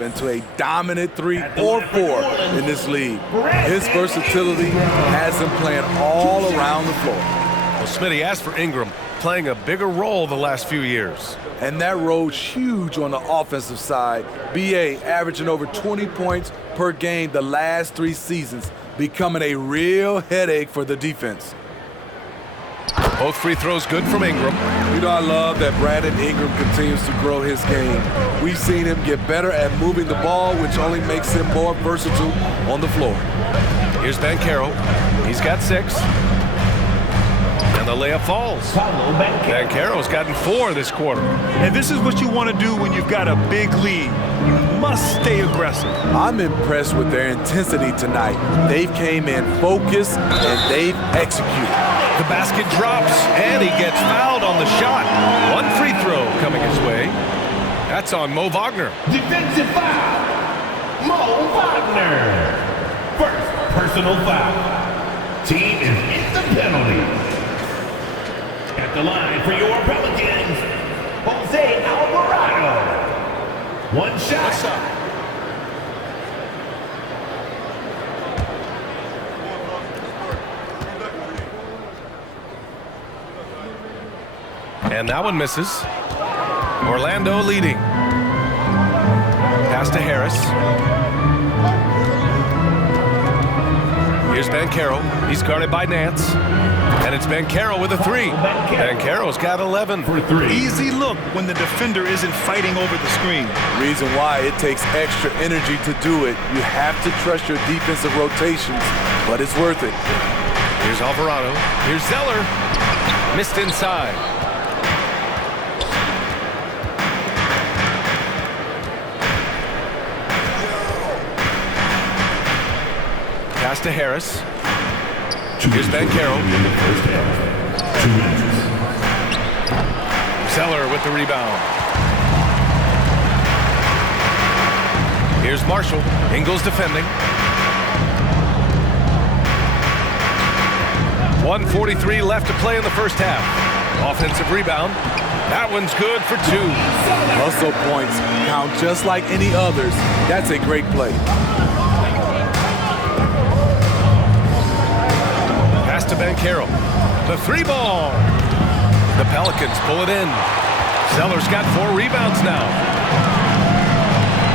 into a dominant 3 or 4 in this league. His versatility has him playing all around the floor. Well, Smitty, as for Ingram, playing a bigger role the last few years. And that role's huge on the offensive side. B.A. averaging over 20 points per game the last 3 seasons, becoming a real headache for the defense. Both free throws good from Ingram. You know, I love that Brandon Ingram continues to grow his game. We've seen him get better at moving the ball, which only makes him more versatile on the floor. Here's Banchero. He's got 6. And the layup falls. Banchero's gotten 4 this quarter. And this is what you want to do when you've got a big lead. You must stay aggressive. I'm impressed with their intensity tonight. They've came in focused and they've executed. The basket drops, and he gets fouled on the shot. 1 free throw coming his way. That's on Mo Wagner. Defensive foul, Mo Wagner. First personal foul. Team is in the penalty. At the line for your Pelicans, Jose Alvarado. 1 shot. What's up? And that one misses. Orlando leading. Pass to Harris. Here's Banchero. He's guarded by Nance. And it's Banchero with a 3. Banchero's got 11 for 3. Easy look when the defender isn't fighting over the screen. Reason why it takes extra energy to do it. You have to trust your defensive rotations, but it's worth it. Here's Alvarado. Here's Zeller. Missed inside. Pass to Harris. Here's Banchero. Zeller with the rebound. Here's Marshall. Ingles defending. 1:43 left to play in the first half. Offensive rebound. That one's good for 2. Hustle points count just like any others. That's a great play. Pass to Banchero. The 3-ball. The Pelicans pull it in. Zeller's got 4 rebounds now.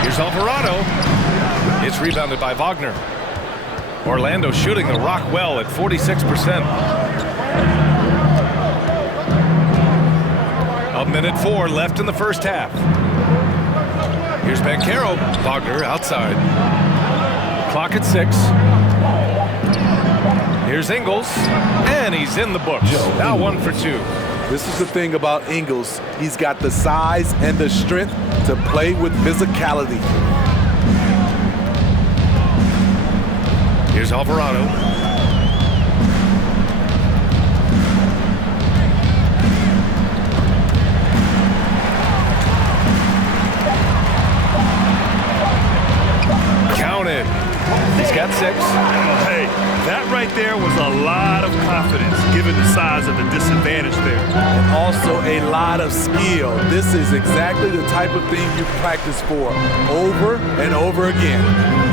Here's Alvarado. It's rebounded by Wagner. Orlando shooting the rock well at 46%. 1:04 left in the first half. Here's Banchero. Wagner outside. Clock at 6. Here's Ingles, and he's in the books. Now 1 for 2. This is the thing about Ingles. He's got the size and the strength to play with physicality. Here's Alvarado. Counted. He's got 6. Hey, that right there was a lot of confidence, given the size of the disadvantage there. And also a lot of skill. This is exactly the type of thing you practice for over and over again.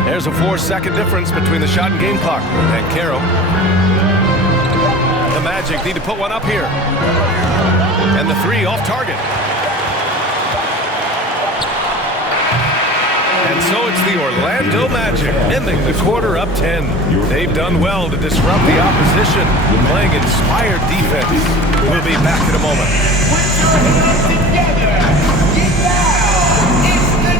There's a 4-second difference between the shot and game clock. Banchero. The Magic need to put one up here. And the 3 off target. And so it's the Orlando Magic ending the quarter up 10. They've done well to disrupt the opposition, playing inspired defense. We'll be back in a moment. Put your hands together. Get down. It's the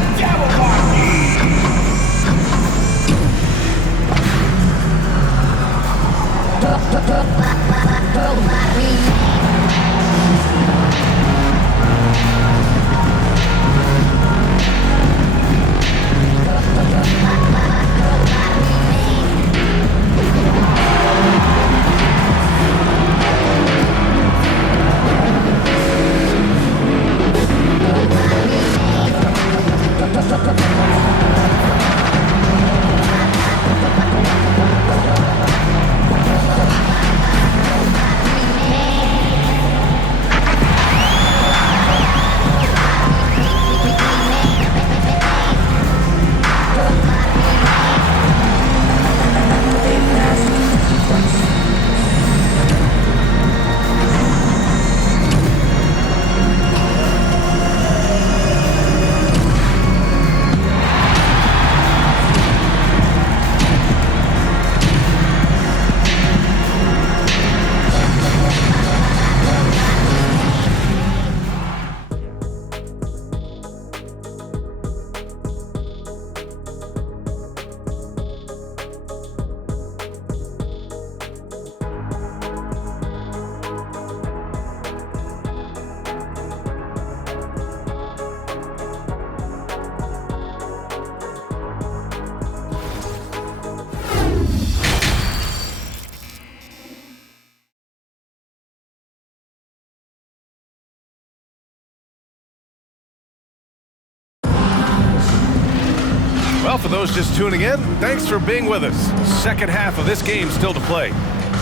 Well, for those just tuning in, thanks for being with us. Second half of this game still to play.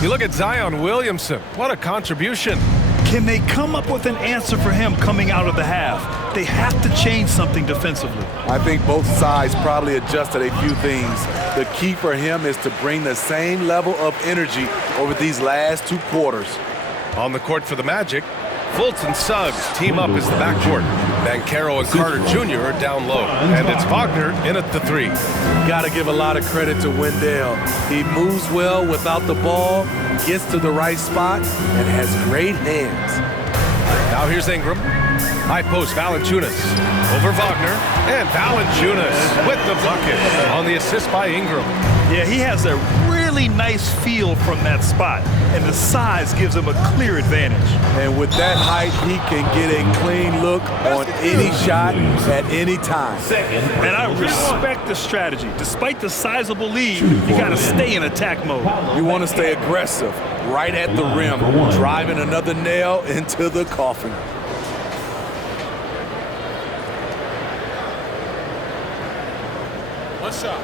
You look at Zion Williamson. What a contribution. Can they come up with an answer for him coming out of the half? They have to change something defensively. I think both sides probably adjusted a few things. The key for him is to bring the same level of energy over these last 2 quarters. On the court for the Magic, Fultz and Suggs team up as the backcourt. Banchero and Carter Jr. are down low. And it's Wagner in at the 3. Got to give a lot of credit to Wendell. He moves well without the ball, gets to the right spot, and has great hands. Now here's Ingram. High post, Valanciunas over Wagner. And Valanciunas with the bucket on the assist by Ingram. Yeah, he has a really nice feel from that spot, and the size gives him a clear advantage. And with that height, he can get a clean look on any shot at any time. And I respect the strategy. Despite the sizable lead, you got to stay in attack mode. You want to stay aggressive, right at the rim, driving another nail into the coffin. One shot.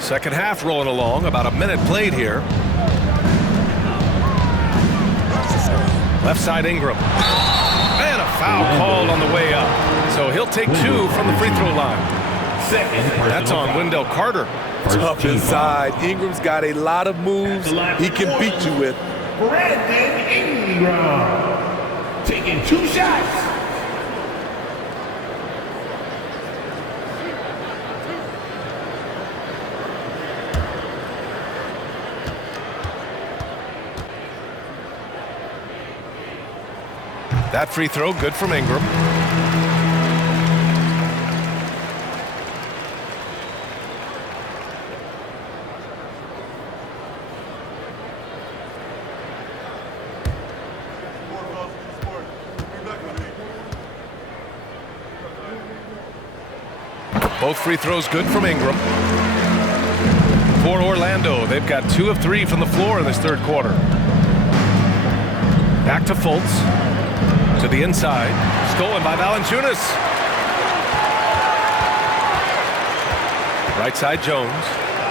Second half rolling along, about a minute played here. Left side Ingram. And a foul called on the way up. So he'll take 2 from the free throw line. That's on Wendell Carter. Tough inside. Ingram's got a lot of moves he can beat you with. Brandon Ingram taking 2 shots. That free throw good from Ingram. Both free throws good from Ingram. For Orlando, they've got 2 of 3 from the floor in this third quarter. Back to Fultz. To the inside. Stolen by Valanciunas. Right side Jones.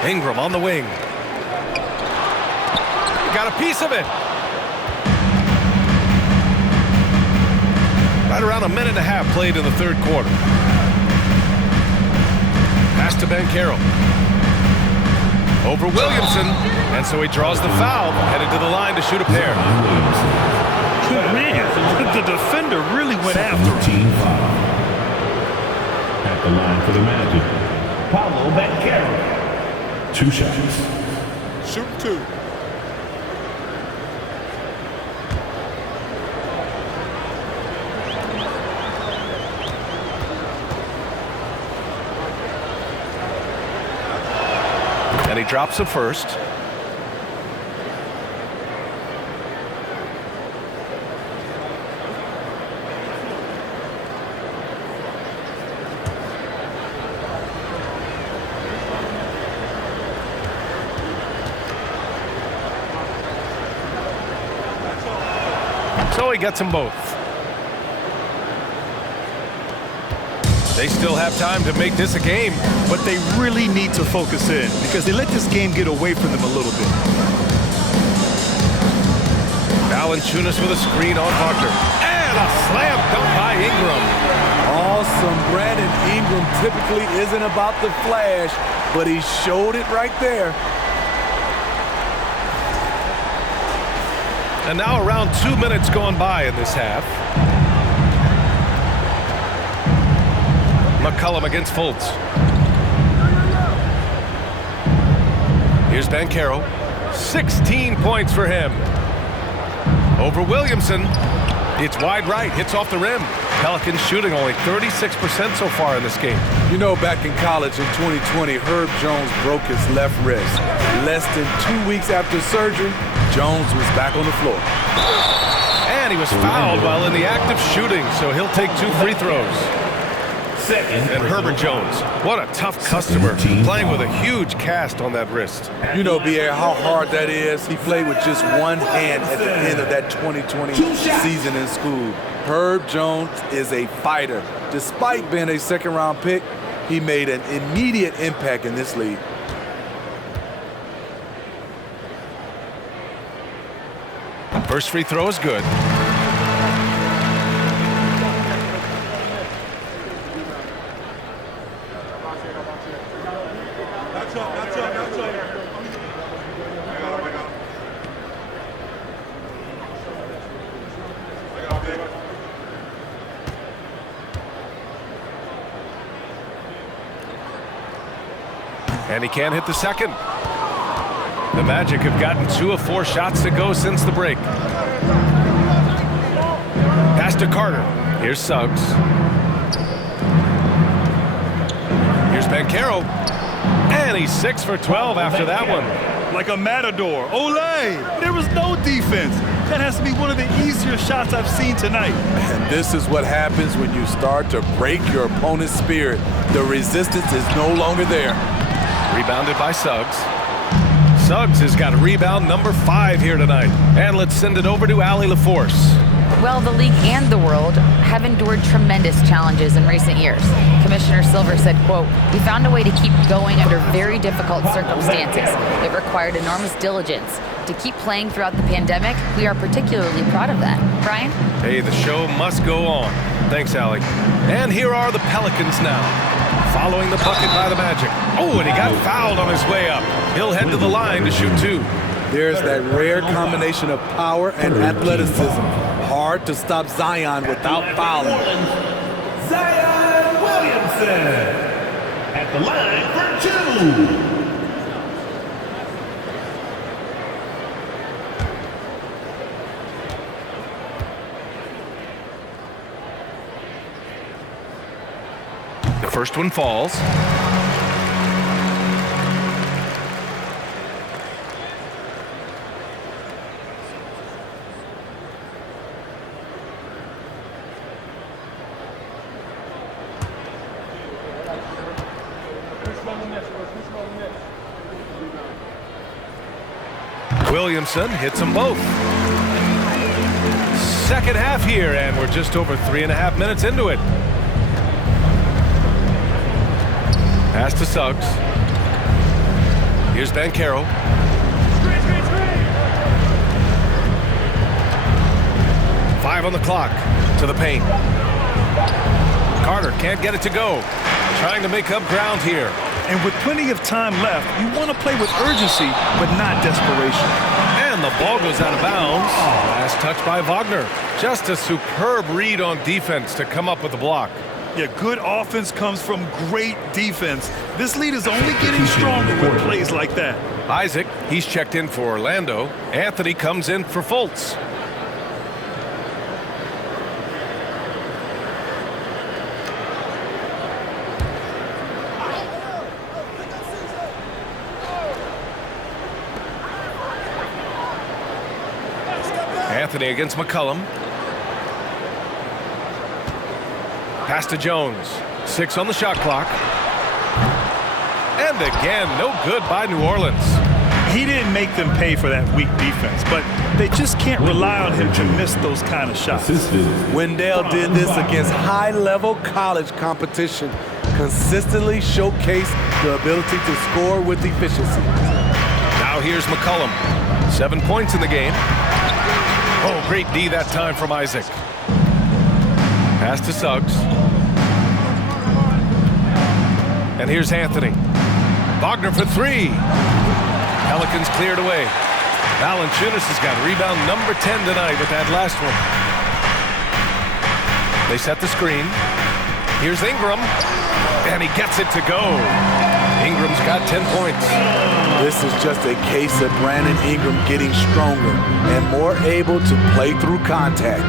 Ingram on the wing. Got a piece of it. Right around a minute and a half played in the third quarter. Pass to Banchero. Over Williamson. And so he draws the foul. Headed to the line to shoot a pair. Man, the defender really went after him. At the line for the Magic, Paolo Banchero. 2 shots. Shoot 2. And he drops the first. So he gets them both. They still have time to make this a game. But they really need to focus in because they let this game get away from them a little bit. Valanciunas with a screen on Wagner. And a slam dunk by Ingram. Awesome. Brandon Ingram typically isn't about the flash, but he showed it right there. And now around 2 minutes going by in this half. McCollum against Fultz. Here's Banchero. 16 points for him. Over Williamson. It's wide right. Hits off the rim. Pelicans shooting only 36% so far in this game. You know, back in college in 2020, Herb Jones broke his left wrist. Less than 2 weeks after surgery, Jones was back on the floor. And he was fouled while in the act of shooting, so he'll take 2 free throws. Second. And Herbert Jones, what a tough customer, playing with a huge cast on that wrist. You know, B.A., how hard that is. He played with just one hand at the end of that 2020 season in school. Herb Jones is a fighter. Despite being a second-round pick, he made an immediate impact in this league. First free throw is good. And he can't hit the second. The Magic have gotten 2 of 4 shots to go since the break. Pass to Carter. Here's Suggs. Here's Banchero. And he's 6 for 12 after that one. Like a matador. Olay! There was no defense. That has to be one of the easier shots I've seen tonight. And this is what happens when you start to break your opponent's spirit. The resistance is no longer there. Rebounded by Suggs. Suggs has got rebound number 5 here tonight. And let's send it over to Allie LaForce. Well, the league and the world have endured tremendous challenges in recent years. Commissioner Silver said, quote, "We found a way to keep going under very difficult circumstances. It required enormous diligence. To keep playing throughout the pandemic, we are particularly proud of that." Brian? Hey, the show must go on. Thanks, Allie. And here are the Pelicans now, following the bucket by the Magic. Oh, and he got fouled on his way up. He'll head to the line to shoot 2. There's that rare combination of power and athleticism. Hard to stop Zion without fouling. Zion Williamson at the line for 2. The first one falls. Williamson hits them both. Second half here, and we're just over 3.5 minutes into it. Pass to Suggs. Here's Banchero. Five on the clock to the paint. Carter can't get it to go. Trying to make up ground here. And with plenty of time left, you want to play with urgency, but not desperation. And the ball goes out of bounds. Last touch by Wagner. Just a superb read on defense to come up with the block. Yeah, good offense comes from great defense. This lead is only getting stronger with plays like that. Isaac, he's checked in for Orlando. Anthony comes in for Fultz. Anthony against McCollum. Pass to Jones. 6 on the shot clock. And again, no good by New Orleans. He didn't make them pay for that weak defense, but they just can't rely on him to miss those kind of shots. Wendell did this against high-level college competition. Consistently showcased the ability to score with efficiency. Now here's McCollum. 7 points in the game. Oh, great D that time from Isaac. Pass to Suggs. And here's Anthony. Wagner for 3. Pelicans cleared away. Valanciunas has got rebound number 10 tonight with that last one. They set the screen. Here's Ingram. And he gets it to go. Ingram's got 10 points. This is just a case of Brandon Ingram getting stronger and more able to play through contact.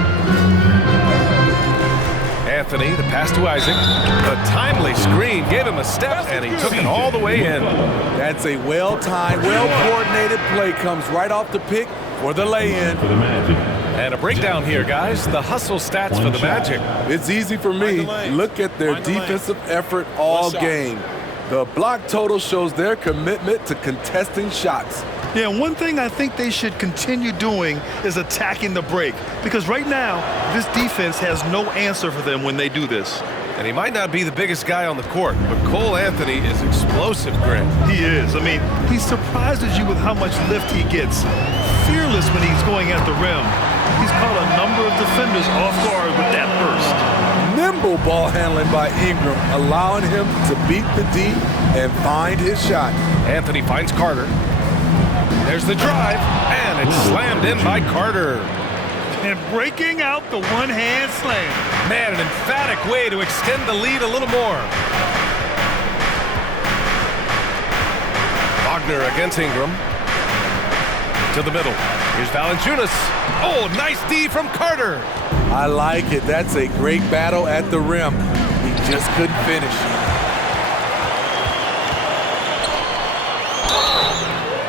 Anthony, the pass to Isaac. A timely screen gave him a step, and he took it all the way in. That's a well-timed, well-coordinated play. Comes right off the pick for the lay-in. For the Magic, And a breakdown here, guys. The hustle stats for the Magic. It's easy for me. Look at their defensive effort all game. The block total shows their commitment to contesting shots. Yeah, one thing I think they should continue doing is attacking the break, because right now, this defense has no answer for them when they do this. And he might not be the biggest guy on the court, but Cole Anthony is explosive, Grant. He is. I mean, he surprises you with how much lift he gets. Fearless when he's going at the rim. He's caught a number of defenders off guard with that burst. Nimble ball handling by Ingram, allowing him to beat the D and find his shot. Anthony finds Carter. There's the drive, and it's slammed in by Carter. And breaking out the one-hand slam. Man, an emphatic way to extend the lead a little more. Wagner against Ingram. To the middle. Here's Valanciunas. Oh, nice D from Carter. I like it. That's a great battle at the rim. He just couldn't finish.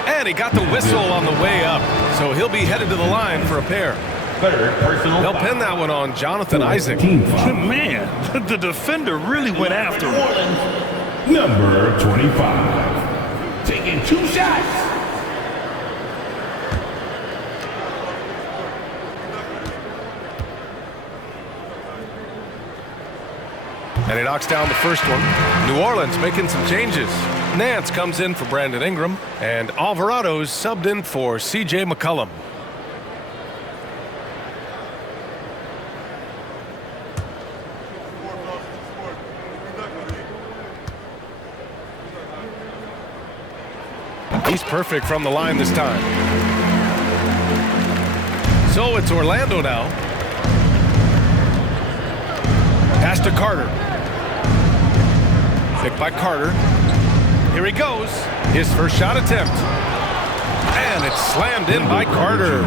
And he got the whistle on the way up, so he'll be headed to the line for a pair. Third personal They'll foul. pin that one on Jonathan Isaac. Team foul. Man, the defender really went after him. Number 25. Taking 2 shots. And he knocks down the first one. New Orleans making some changes. Nance comes in for Brandon Ingram, and Alvarado's subbed in for C.J. McCollum. He's perfect from the line this time. So it's Orlando now. Pass to Carter. Picked by Carter. Here he goes. His first shot attempt. And it's slammed in by Carter.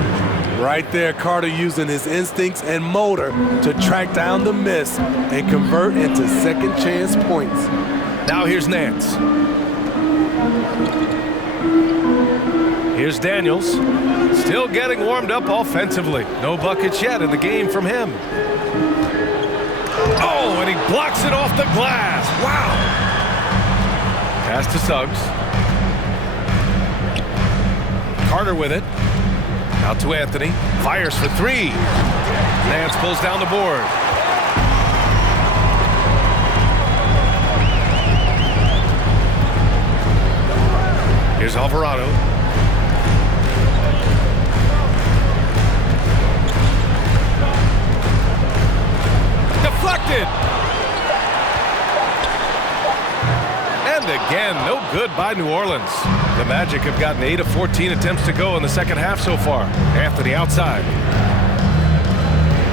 Right there, Carter using his instincts and motor to track down the miss and convert into second chance points. Now here's Nance. Here's Daniels. Still getting warmed up offensively. No buckets yet in the game from him. Oh, and he blocks it off the glass. Wow. Pass to Suggs. Carter with it. Out to Anthony. Fires for 3. Nance pulls down the board. Here's Alvarado. Deflected. And again, no good by New Orleans. The Magic have gotten 8 of 14 attempts to go in the second half so far. Anthony outside.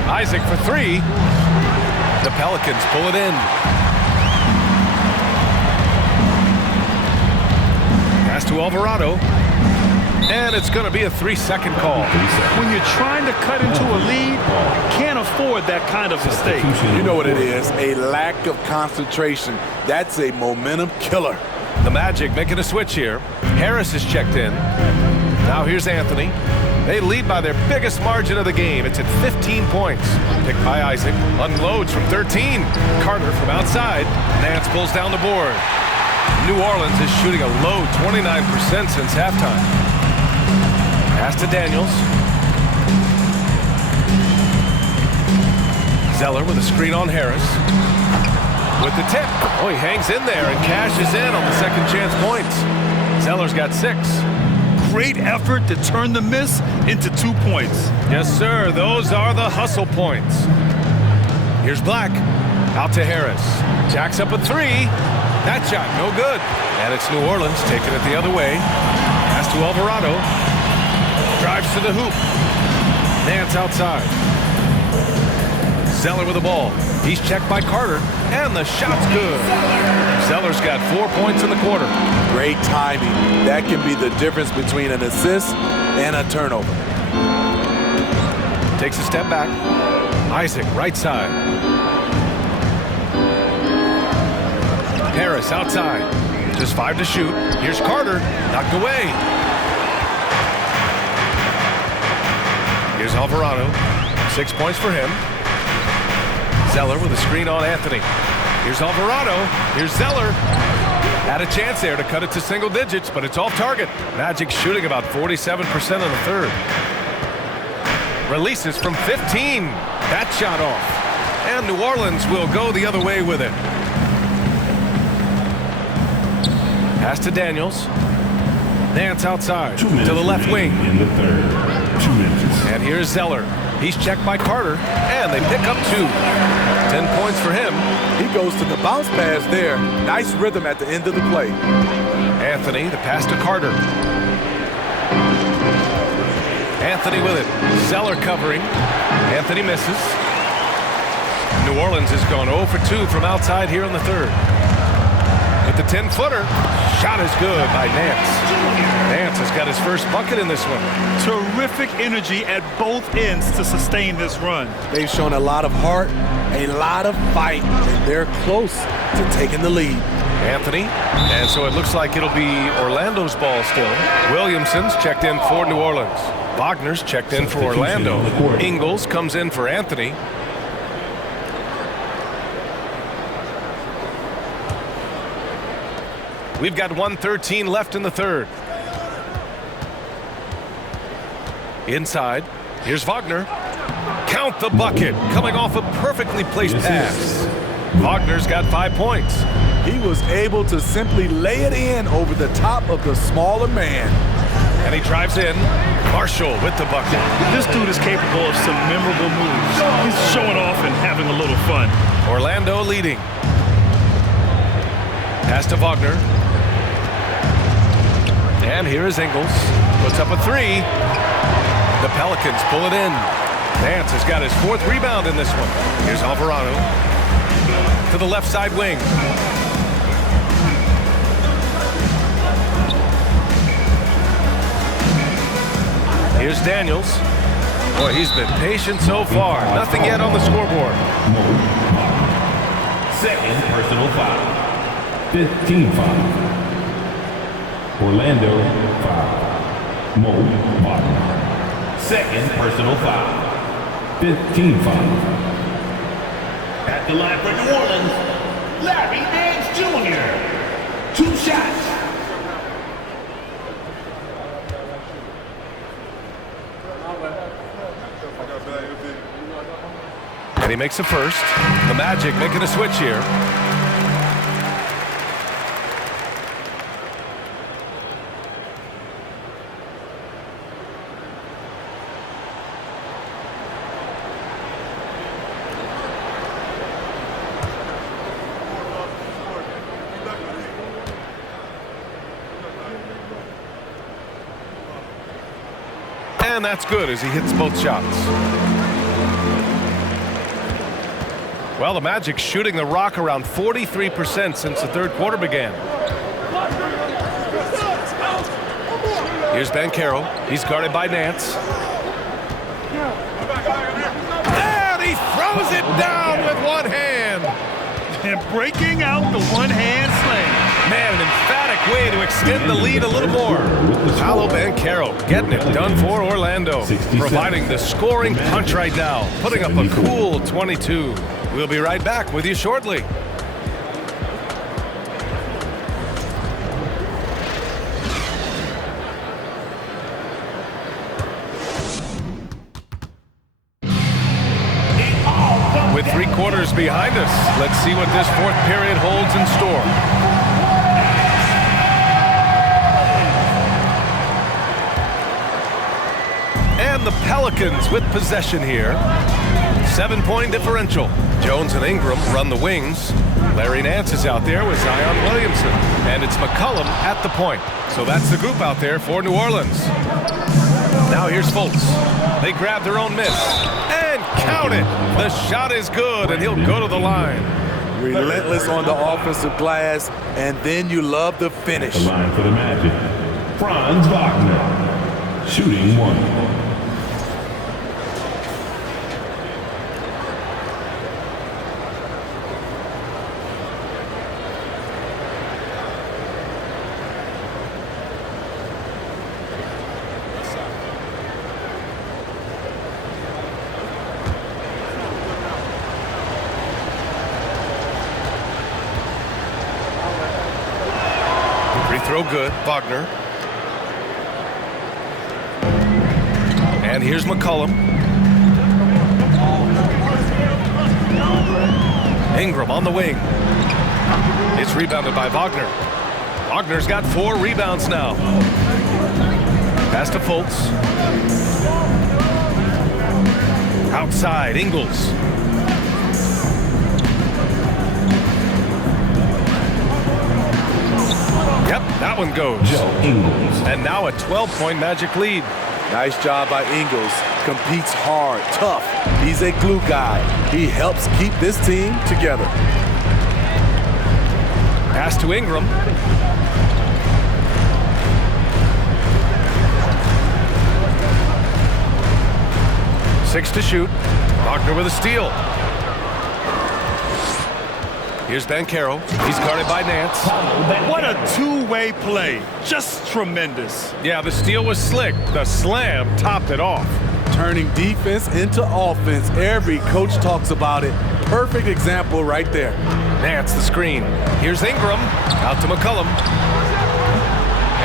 Isaac for 3. The Pelicans pull it in. Pass to Alvarado. And it's going to be a 3-second call. When you're trying to cut into a lead, you can't afford that kind of mistake. You know what it is, a lack of concentration. That's a momentum killer. The Magic making a switch here. Harris is checked in. Now here's Anthony. They lead by their biggest margin of the game. It's at 15 points. Picked by Isaac. Unloads from 13. Carter from outside. Nance pulls down the board. New Orleans is shooting a low 29% since halftime. Pass to Daniels. Zeller with a screen on Harris. With the tip. Oh, he hangs in there and cashes in on the second chance points. Zeller's got 6. Great effort to turn the miss into 2 points. Yes, sir. Those are the hustle points. Here's Black. Out to Harris. Jacks up a 3. That shot, no good. And it's New Orleans taking it the other way. Pass to Alvarado. Drives to the hoop. Nance outside. Zeller with the ball. He's checked by Carter. And the shot's good. Zeller's got 4 points in the quarter. Great timing. That can be the difference between an assist and a turnover. Takes a step back. Isaac, right side. Harris outside. Just 5 to shoot. Here's Carter. Knocked away. Here's Alvarado. 6 points for him. Zeller with a screen on Anthony. Here's Alvarado. Here's Zeller. Had a chance there to cut it to single digits, but it's off target. Magic shooting about 47% in the third. Releases from 15. That shot off. And New Orleans will go the other way with it. Pass to Daniels. Nance outside to the left wing. In the third. 2 minutes. And here's Zeller. He's checked by Carter, and they pick up 2. 10 points for him. He goes to the bounce pass there. Nice rhythm at the end of the play. Anthony, the pass to Carter. Anthony with it. Zeller covering. Anthony misses. New Orleans has gone 0 for 2 from outside here in the third. With the 10-footer, shot is good by Nance. Nance has got his first bucket in this one. Terrific energy at both ends to sustain this run. They've shown a lot of heart, a lot of fight, and they're close to taking the lead. Anthony, and so it looks like it'll be Orlando's ball still. Williamson's checked in for New Orleans. Wagner's checked in for Orlando. Ingles comes in for Anthony. We've got 1:13 left in the third. Inside, here's Wagner. Count the bucket, coming off a perfectly placed pass. Wagner's got 5 points. He was able to simply lay it in over the top of the smaller man. And he drives in. Marshall with the bucket. This dude is capable of some memorable moves. He's showing off and having a little fun. Orlando leading. Pass to Wagner. And here is Ingles. Puts up a 3. The Pelicans pull it in. Nance has got his 4th rebound in this one. Here's Alvarado. To the left side wing. Here's Daniels. Boy, he's been patient so far. Nothing yet on the scoreboard. Second personal foul. 15 foul. Orlando foul. Mo Wagner. Second personal foul. 15 foul. At the line for New Orleans, Larry Nance Jr. 2 shots. And he makes a first. The Magic making a switch here. And that's good as he hits both shots. Well, the Magic shooting the rock around 43% since the third quarter began. Here's Banchero. He's guarded by Nance. And he throws it down with one hand. And breaking out the one-hand slam. Man, an emphatic way to extend the lead a little more. Paolo Banchero getting it done for Orlando, providing the scoring punch right now, putting up a cool 22. We'll be right back with you shortly. With 3 quarters behind us, let's see what this 4th period holds in store. And the Pelicans with possession here. 7-point differential. Jones and Ingram run the wings. Larry Nance is out there with Zion Williamson. And it's McCollum at the point. So that's the group out there for New Orleans. Now here's Fultz. They grab their own miss. And count it. The shot is good, and he'll go to the line. Relentless on the offensive glass, and then you love the finish. The line for the Magic. Franz Wagner. Shooting 1. Free throw good. Wagner. And here's McCollum. Ingram on the wing. It's rebounded by Wagner. Wagner's got 4 rebounds now. Pass to Fultz. Outside, Ingles. Yep, that one goes. Joe Ingles. And now a 12-point Magic lead. Nice job by Ingles. Competes hard, tough. He's a glue guy. He helps keep this team together. Pass to Ingram. Six to shoot. Wagner with a steal. Here's Banchero. He's guarded by Nance. What a two-way play. Just tremendous. Yeah, the steal was slick. The slam topped it off. Turning defense into offense. Every coach talks about it. Perfect example right there. Nance the screen. Here's Ingram. Out to McCollum.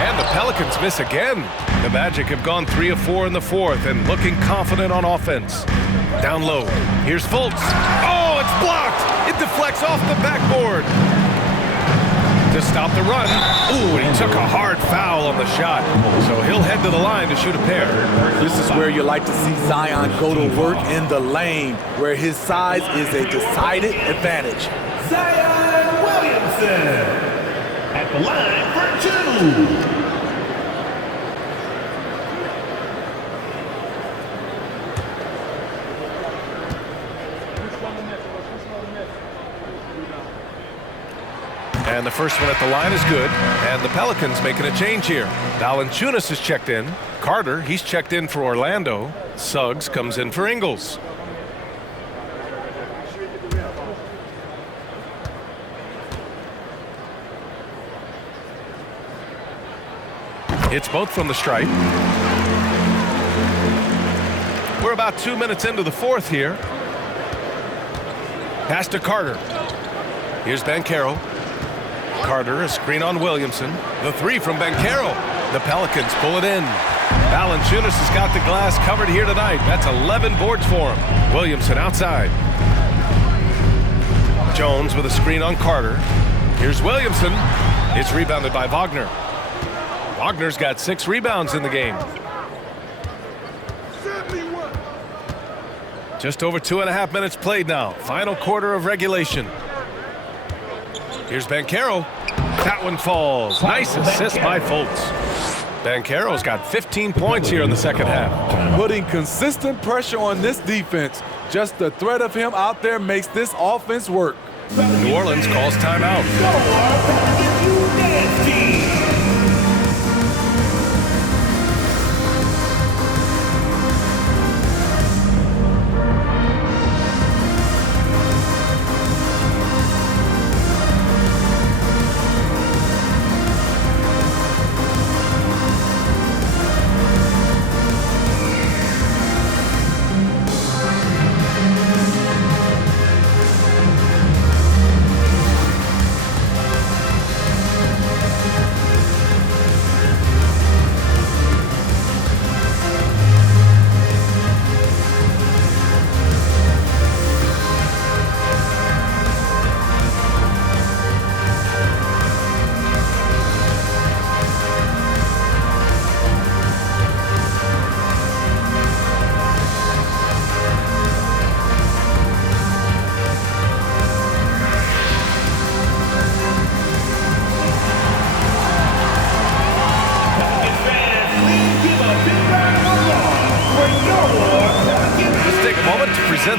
And the Pelicans miss again. The Magic have gone 3 of 4 in the fourth and looking confident on offense. Down low. Here's Fultz. Oh, it's blocked. It deflects off the backboard. To stop the run. Ooh, and he took a hard foul on the shot. So he'll head to the line to shoot a pair. This is where you like to see Zion go to work in the lane, where his size is a decided advantage. Zion Williamson at the line for 2. And the first one at the line is good. And the Pelicans making a change here. Valanciunas is checked in. Carter, he's checked in for Orlando. Suggs comes in for Ingles. It's both from the stripe. We're about 2 minutes into the fourth here. Pass to Carter. Here's Banchero. Carter, a screen on Williamson. The 3 from Banchero. The Pelicans pull it in. Valanciunas has got the glass covered here tonight. That's 11 boards for him. Williamson outside. Jones with a screen on Carter. Here's Williamson. It's rebounded by Wagner. Wagner's got 6 rebounds in the game. Just over 2.5 minutes played now. Final quarter of regulation. Here's Banchero. That one falls. Nice assist by Fultz. Banchero's got 15 points here in the second half. Putting consistent pressure on this defense. Just the threat of him out there makes this offense work. New Orleans calls timeout.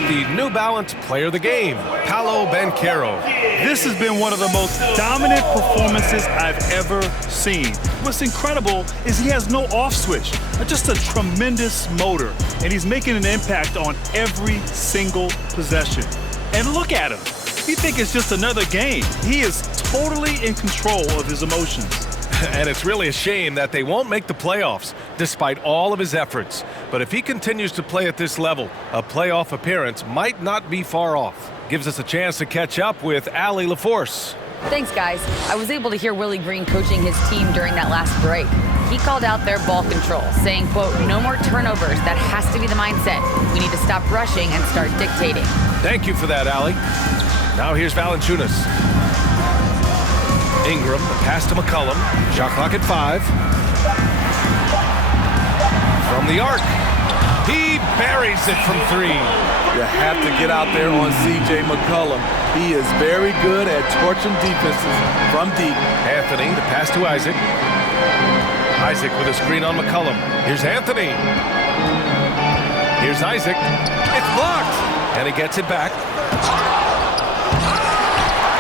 The New Balance Player of the Game, Paolo Banchero. This has been one of the most dominant performances I've ever seen. What's incredible is he has no off switch, just a tremendous motor, and he's making an impact on every single possession. And look at him. You think it's just another game. He is totally in control of his emotions. And it's really a shame that they won't make the playoffs despite all of his efforts. But if he continues to play at this level, a playoff appearance might not be far off. Gives us a chance to catch up with Allie LaForce. Thanks, guys. I was able to hear Willie Green coaching his team during that last break. He called out their ball control, saying, quote, no more turnovers. That has to be the mindset. We need to stop rushing and start dictating. Thank you for that, Allie. Now here's Valanciunas. Ingram, the pass to McCollum. Shot clock at 5. From the arc. He buries it from 3. You have to get out there on C.J. McCollum. He is very good at torching defenses from deep. Anthony, the pass to Isaac. Isaac with a screen on McCollum. Here's Anthony. Here's Isaac. It's blocked. And he gets it back.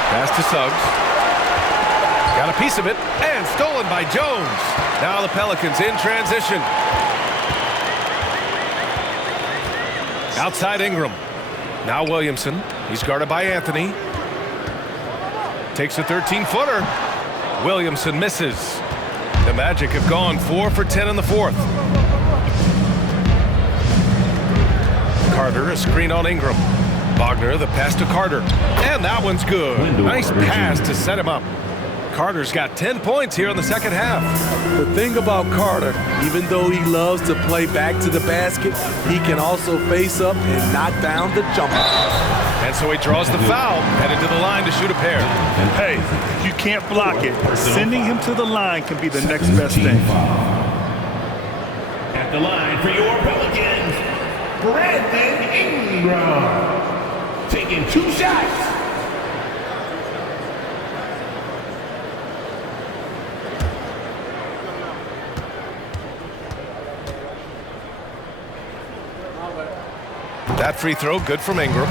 Pass to Suggs. Got a piece of it. And stolen by Jones. Now the Pelicans in transition. Outside Ingram. Now Williamson. He's guarded by Anthony. Takes a 13-footer. Williamson misses. The Magic have gone 4 for 10 in the fourth. Carter, a screen on Ingram. Wagner, the pass to Carter. And that one's good. Nice pass to set him up. Carter's got 10 points here in the second half. The thing about Carter, even though he loves to play back to the basket, he can also face up and knock down the jumper. And so he draws the foul, headed to the line to shoot a pair. Hey, if you can't block it, sending him to the line can be the next best thing. At the line for your Pelicans, Brandon Ingram. Taking 2 shots. That free throw, good from Ingram.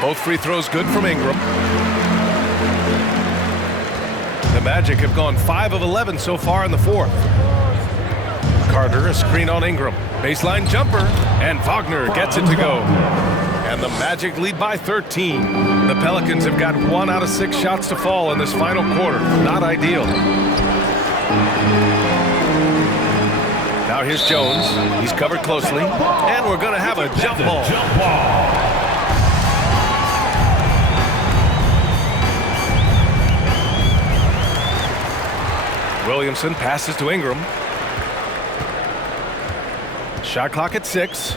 Both free throws good from Ingram. The Magic have gone 5 of 11 so far in the fourth. Carter, a screen on Ingram. Baseline jumper, and Wagner gets it to go. And the Magic lead by 13. The Pelicans have got 1 out of 6 shots to fall in this final quarter. Not ideal. Now here's Jones. He's covered closely. And we're going to have a jump ball. Williamson passes to Ingram. Shot clock at 6.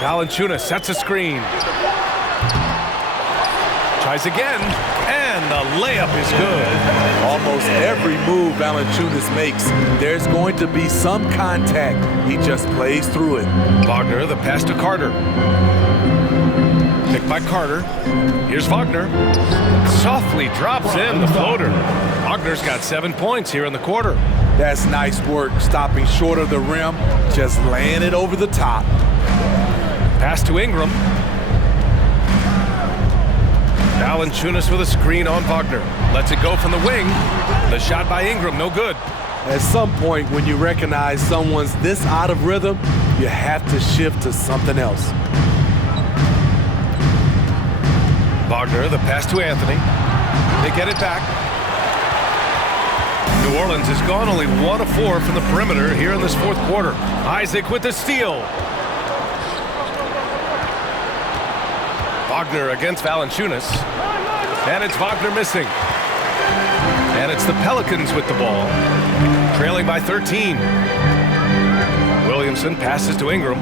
Valanciunas sets a screen. Tries again, and the layup is good. Almost every move Valanciunas makes, there's going to be some contact. He just plays through it. Wagner, the pass to Carter. Picked by Carter. Here's Wagner. Softly drops in the floater. Wagner's got 7 points here in the quarter. That's nice work, stopping short of the rim, just laying it over the top. Pass to Ingram. Valanciunas with a screen on Wagner. Lets it go from the wing. The shot by Ingram, no good. At some point, when you recognize someone's this out of rhythm, you have to shift to something else. Wagner, the pass to Anthony. They get it back. New Orleans has gone only 1 of 4 from the perimeter here in this fourth quarter. Isaac with the steal. Wagner against Valanciunas. And it's Wagner missing. And it's the Pelicans with the ball. Trailing by 13. Williamson passes to Ingram.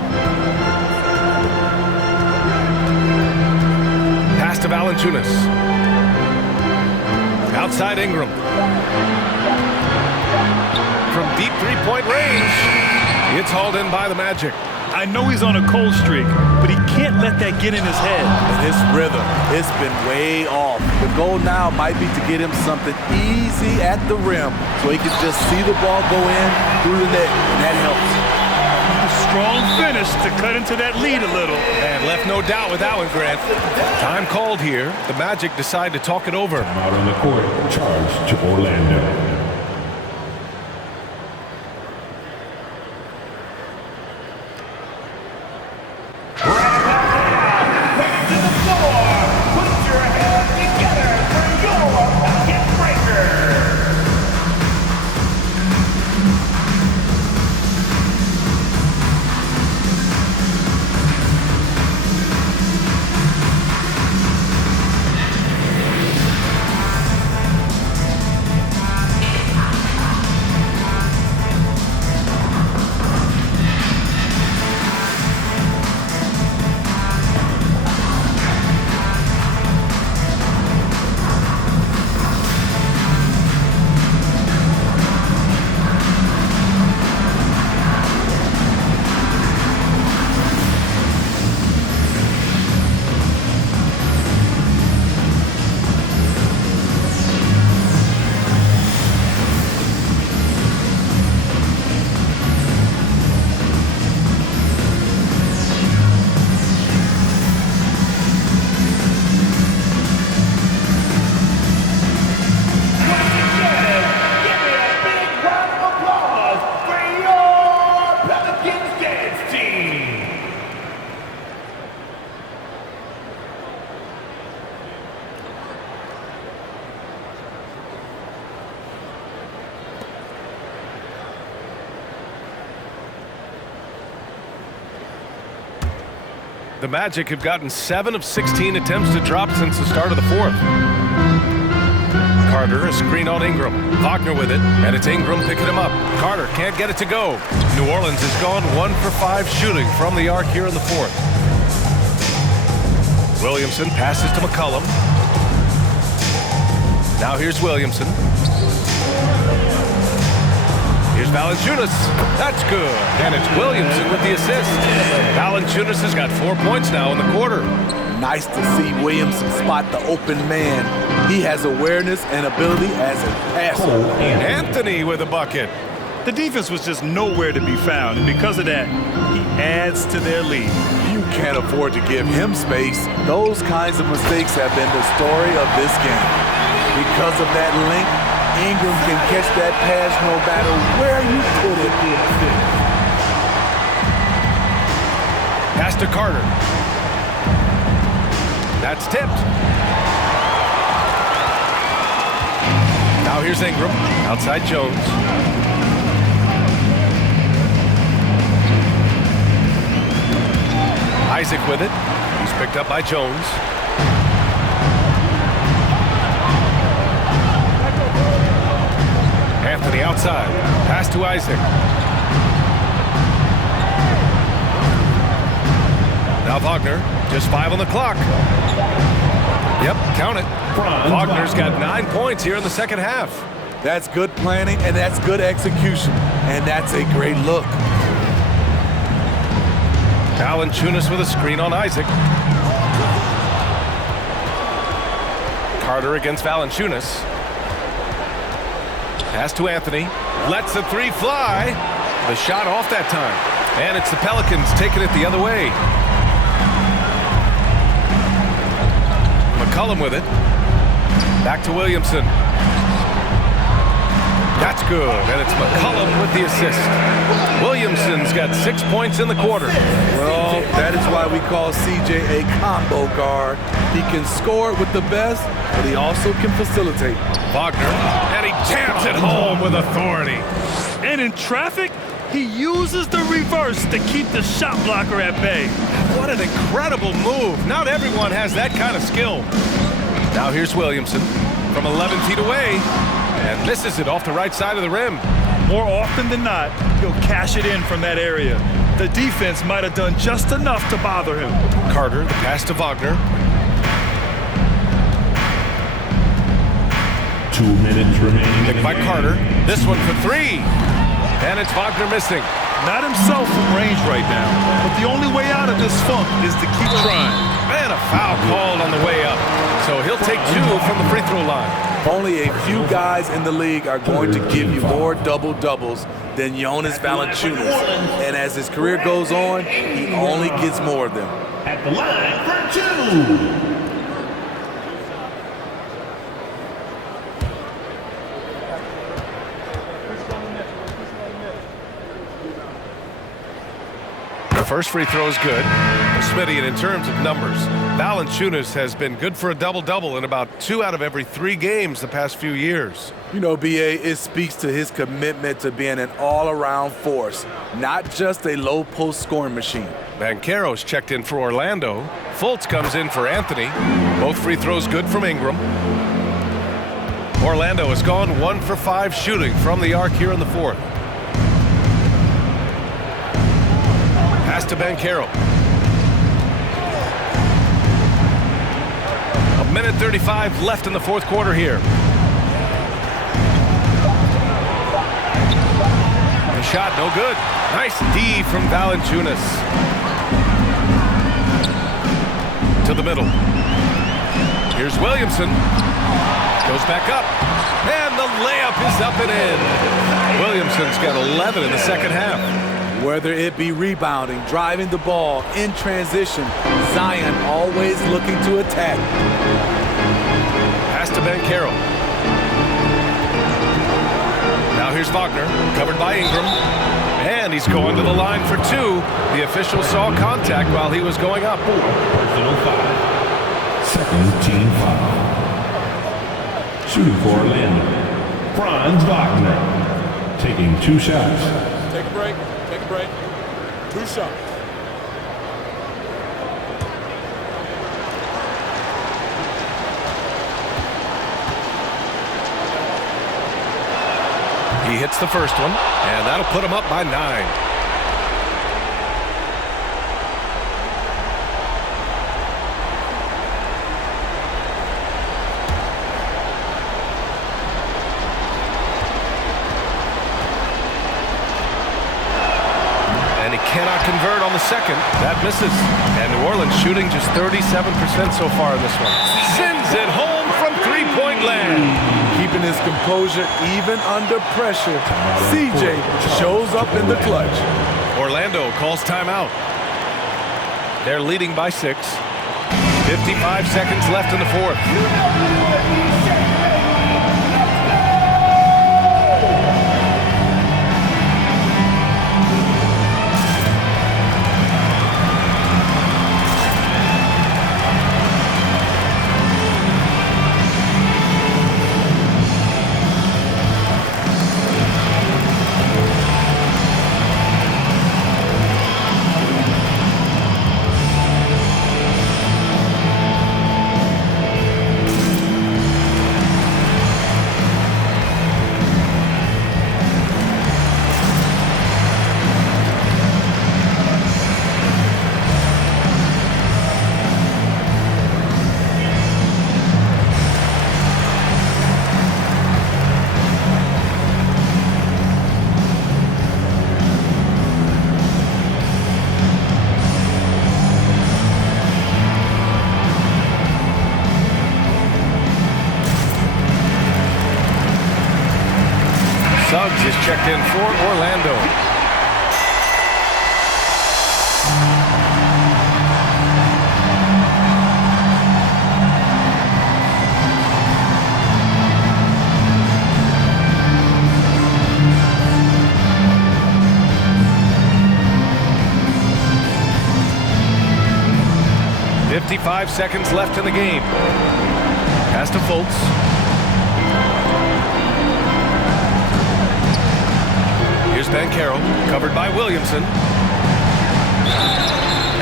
Pass to Valanciunas. Outside Ingram. From deep three-point range. It's hauled in by the Magic. I know he's on a cold streak, but he can't let that get in his head. And his rhythm, it's been way off. The goal now might be to get him something easy at the rim so he can just see the ball go in through the net, and that helps. A strong finish to cut into that lead a little. And left no doubt with that one, Grant. Time called here. The Magic decide to talk it over. Out on the court, charge to Orlando. The Magic have gotten 7 of 16 attempts to drop since the start of the fourth. Carter, a screen on Ingram. Wagner with it, and it's Ingram picking him up. Carter can't get it to go. New Orleans has gone 1 for 5 shooting from the arc here in the fourth. Williamson passes to McCollum. Now here's Williamson. Here's Valanciunas. That's good. And it's Williamson with the assist. Valanciunas has got 4 points now in the quarter. Nice to see Williamson spot the open man. He has awareness and ability as a passer. Anthony with a bucket. The defense was just nowhere to be found, and because of that, he adds to their lead. You can't afford to give him space. Those kinds of mistakes have been the story of this game. Because of that length, Ingram can catch that pass no matter where you put it. Pass to Carter. That's tipped. Now here's Ingram. Outside Jones. Isaac with it. He's picked up by Jones. Anthony outside. Pass to Isaac. Now Wagner. Just 5 on the clock. Yep, count it. Wagner's got 9 points here in the second half. That's good planning, and that's good execution. And that's a great look. Valanciunas with a screen on Isaac. Carter against Valanciunas. Pass to Anthony. Lets the 3 fly. The shot off that time. And it's the Pelicans taking it the other way. McCollum with it. Back to Williamson. That's good, and it's McCollum with the assist. Williamson's got 6 points in the quarter. Well, that is why we call CJ a combo guard. He can score with the best, but he also can facilitate. Wagner, and he jams it home with authority. And in traffic, he uses the reverse to keep the shot blocker at bay. What an incredible move. Not everyone has that kind of skill. Now here's Williamson from 11 feet away. And misses it off the right side of the rim. More often than not, he'll cash it in from that area. The defense might have done just enough to bother him. Carter, the pass to Wagner. 2 minutes remaining. Picked by Carter. This one for 3. And it's Wagner missing. Not himself from range right now, but the only way out of this funk is to keep trying. And a foul called on the way up. So he'll take 2 from the free throw line. Only a few guys in the league are going to give you more double-doubles than Jonas Valanciunas. And as his career goes on, he only gets more of them. At the line for 2. The first free throw is good. Smitty, and in terms of numbers, Valanciunas has been good for a double-double in about 2 out of every 3 games the past few years. You know, B.A., it speaks to his commitment to being an all-around force, not just a low-post scoring machine. Banchero's checked in for Orlando. Fultz comes in for Anthony. Both free throws good from Ingram. Orlando has gone 1 for 5 shooting from the arc here in the fourth. Pass to Banchero. 1:35 left in the fourth quarter here. The shot no good. Nice D from Valanciunas. To the middle. Here's Williamson. Goes back up. And the layup is up and in. Williamson's got 11 in the second half. Whether it be rebounding, driving the ball, in transition, Zion always looking to attack. Pass to Banchero. Now here's Wagner, covered by Ingram. And he's going to the line for 2. The official saw contact while he was going up. Personal foul. Second team foul. Shooting for Orlando. Franz Wagner. Taking 2 shots. Take a break. Take a break. 2 shots. He hits the first one, and that'll put him up by 9. Cannot convert on the second. That misses. And New Orleans shooting just 37% so far in this one. Sends it home from three-point land. Keeping his composure even under pressure, CJ shows up in the clutch. Orlando calls timeout. They're leading by 6. 55 seconds left in the fourth. Suggs is checked in for Orlando. .55 seconds left in the game. Pass to Fultz. Here's Banchero, covered by Williamson.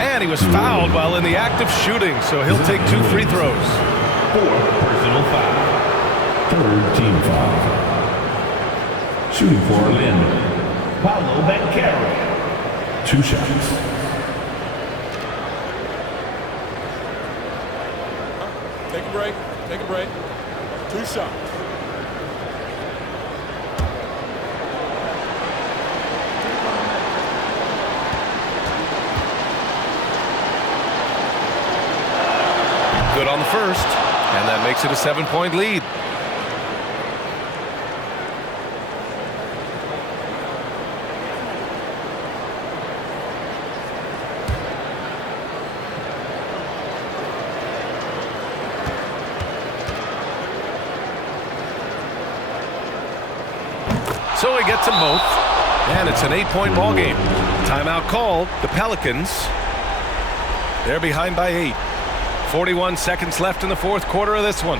And he was fouled while in the act of shooting, so he'll take 2 free throws. 4 personal foul. 3rd team foul. Shooting for Orlando, Paolo Banchero. 2 shots. Take a break. Take a break. 2 shots. Good on the first, and that makes it a 7-point lead. So he gets them both, and it's an 8-point ball game. Timeout called. The Pelicans, they're behind by 8. 41 seconds left in the fourth quarter of this one.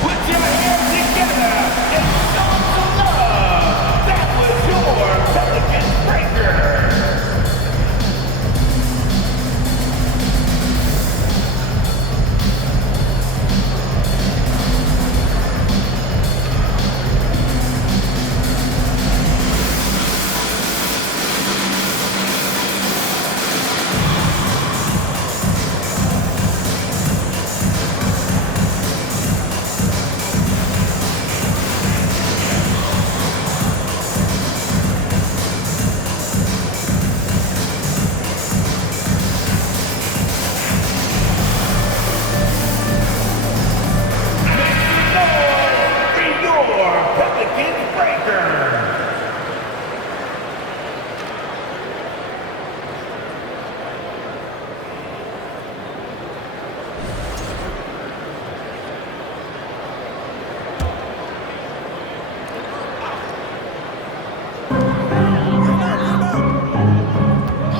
Put your hands together and show some love. That was your Pelicans breaker.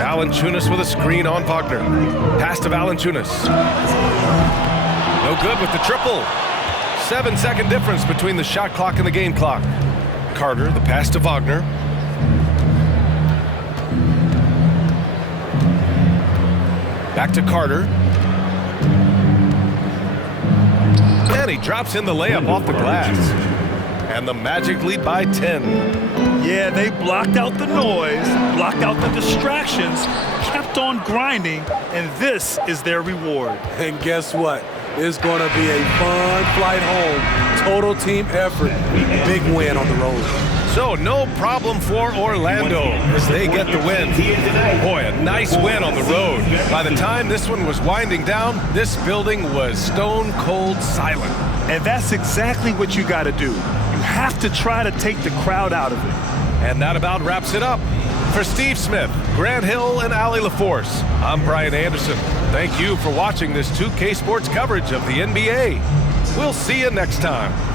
Valanciunas with a screen on Wagner. Pass to Valanciunas. No good with the triple. 7-second difference between the shot clock and the game clock. Carter, the pass to Wagner. Back to Carter. And he drops in the layup off the glass. And the Magic lead by 10. Yeah, they blocked out the noise, blocked out the distractions, kept on grinding, and this is their reward. And guess what? It's going to be a fun flight home. Total team effort. Big win on the road. So no problem for Orlando as they get the win. Boy, a nice win on the road. By the time this one was winding down, this building was stone cold silent. And that's exactly what you got to do. You have to try to take the crowd out of it. And that about wraps it up. For Steve Smith, Grant Hill, and Allie LaForce, I'm Brian Anderson. Thank you for watching this 2K Sports coverage of the NBA. We'll see you next time.